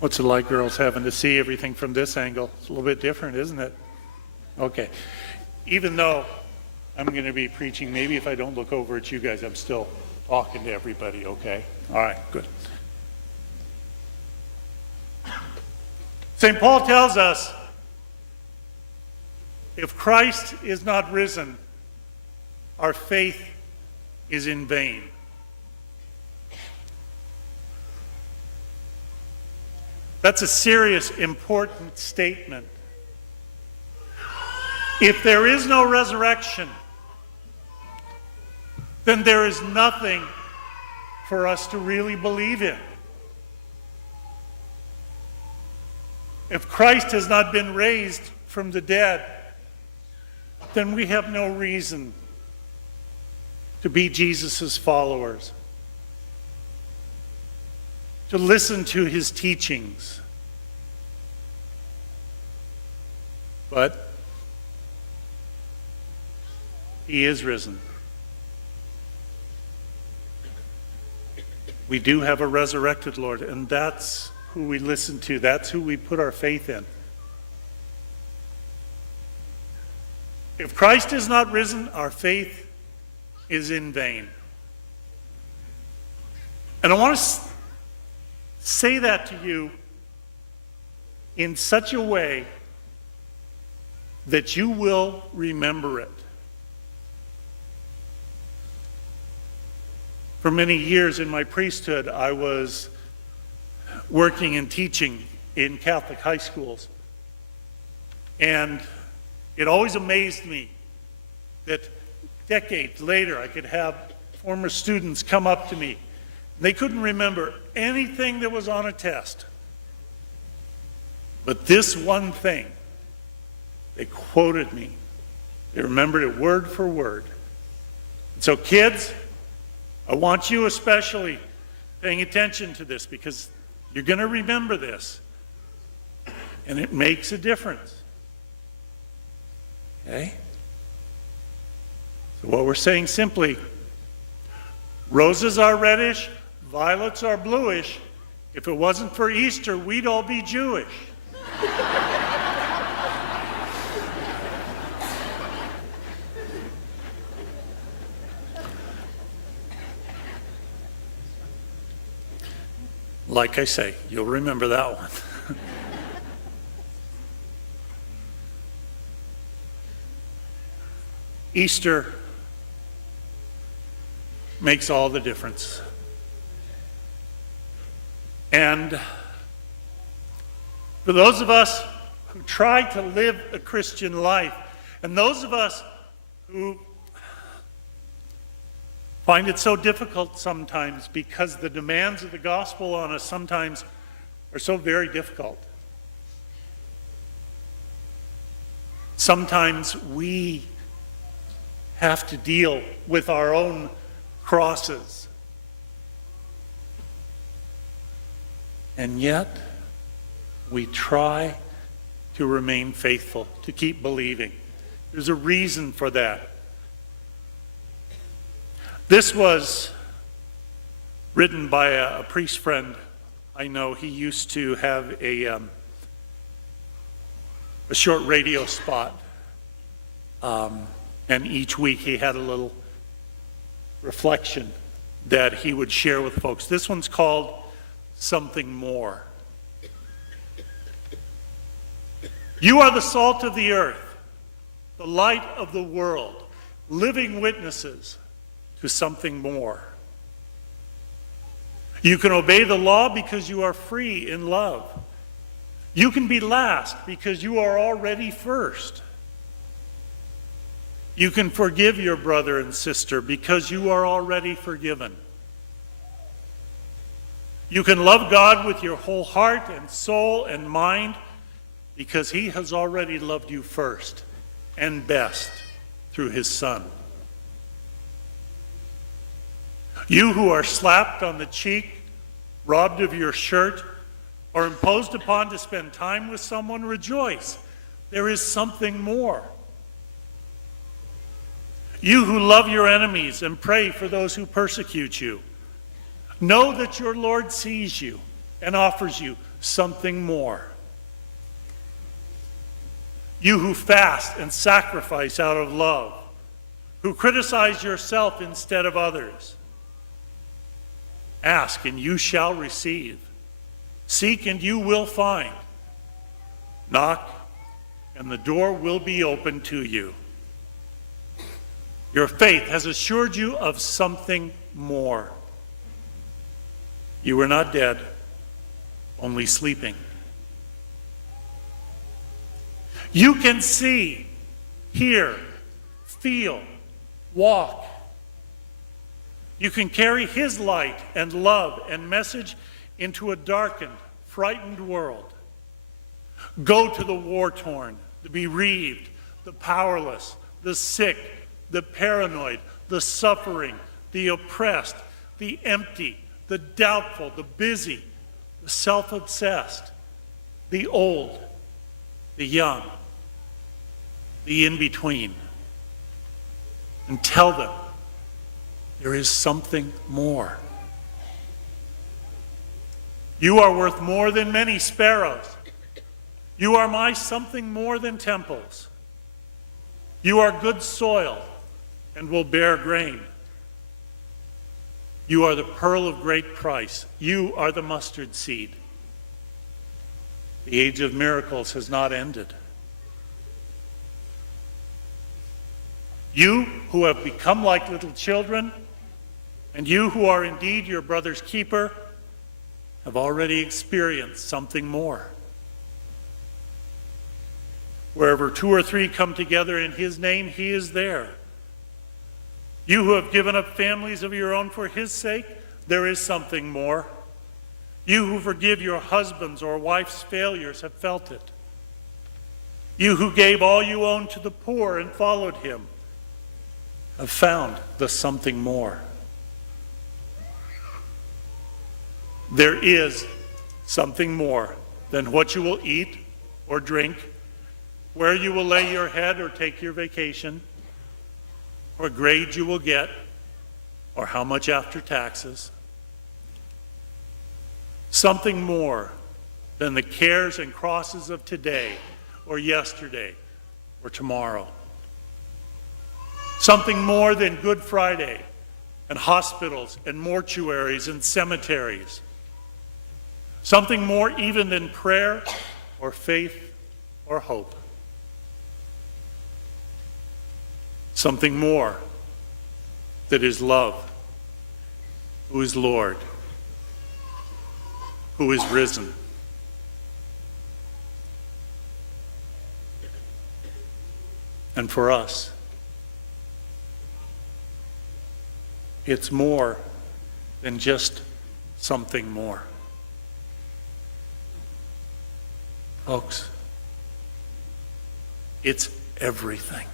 What's it like, girls, having to see everything from this angle? It's a little bit different, isn't it? Okay. Even though I'm going to be preaching, maybe if I don't look over at you guys, I'm still talking to everybody, okay? All right, good. St. Paul tells us, if Christ is not risen, our faith is in vain. That's a serious, important statement. If there is no resurrection, then there is nothing for us to really believe in. If Christ has not been raised from the dead, then we have no reason to be Jesus' followers, to listen to his teachings. But he is risen. We do have a resurrected Lord, and that's who we listen to. That's who we put our faith in. If Christ is not risen, our faith is in vain. And I want to say that to you in such a way that you will remember it. For many years in my priesthood, I was working and teaching in Catholic high schools. And it always amazed me that decades later I could have former students come up to me. They couldn't remember anything that was on a test. But this one thing, they quoted me. They remembered it word for word. So kids, I want you especially paying attention to this, because you're going to remember this. And it makes a difference. Okay? So what we're saying simply, roses are reddish, violets are bluish. If it wasn't for Easter, we'd all be Jewish. Like I say, you'll remember that one. Easter makes all the difference. And for those of us who try to live a Christian life, and those of us who find it so difficult sometimes because the demands of the gospel on us sometimes are so very difficult. Sometimes we have to deal with our own crosses. And yet, we try to remain faithful, to keep believing. There's a reason for that. This was written by a priest friend I know. He used to have a short radio spot. And each week he had a little reflection that he would share with folks. This one's called Something More. You are the salt of the earth, the light of the world, living witnesses to something more. You can obey the law because you are free in love. You can be last because you are already first. You can forgive your brother and sister because you are already forgiven. You can love God with your whole heart and soul and mind because he has already loved you first and best through his Son. You who are slapped on the cheek, robbed of your shirt, or imposed upon to spend time with someone, rejoice. There is something more. You who love your enemies and pray for those who persecute you, know that your Lord sees you. and offers you something more. You who fast and sacrifice out of love, who criticize yourself instead of others. Ask and you shall receive. Seek and you will find. Knock and the door will be opened to you. Your faith has assured you of something more. You were not dead, only sleeping. You can see, hear, feel, walk. You can carry his light and love and message into a darkened, frightened world. Go to the war-torn, the bereaved, the powerless, the sick, the paranoid, the suffering, the oppressed, the empty, the doubtful, the busy, the self-obsessed, the old, the young, the in-between, and tell them there is something more. You are worth more than many sparrows. You are my something more than temples. You are good soil and will bear grain. You are the pearl of great price. You are the mustard seed. The age of miracles has not ended. You who have become like little children, and you who are indeed your brother's keeper, have already experienced something more. Wherever 2 or 3 come together in his name, he is there. You who have given up families of your own for his sake, there is something more. You who forgive your husband's or wife's failures have felt it. You who gave all you own to the poor and followed him have found the something more. There is something more than what you will eat or drink, where you will lay your head or take your vacation, or grade you will get, or how much after taxes. Something more than the cares and crosses of today, or yesterday, or tomorrow. Something more than Good Friday, and hospitals, and mortuaries, and cemeteries. Something more even than prayer, or faith, or hope. Something more that is love, who is Lord, who is risen. And for us, it's more than just something more. Folks, it's everything.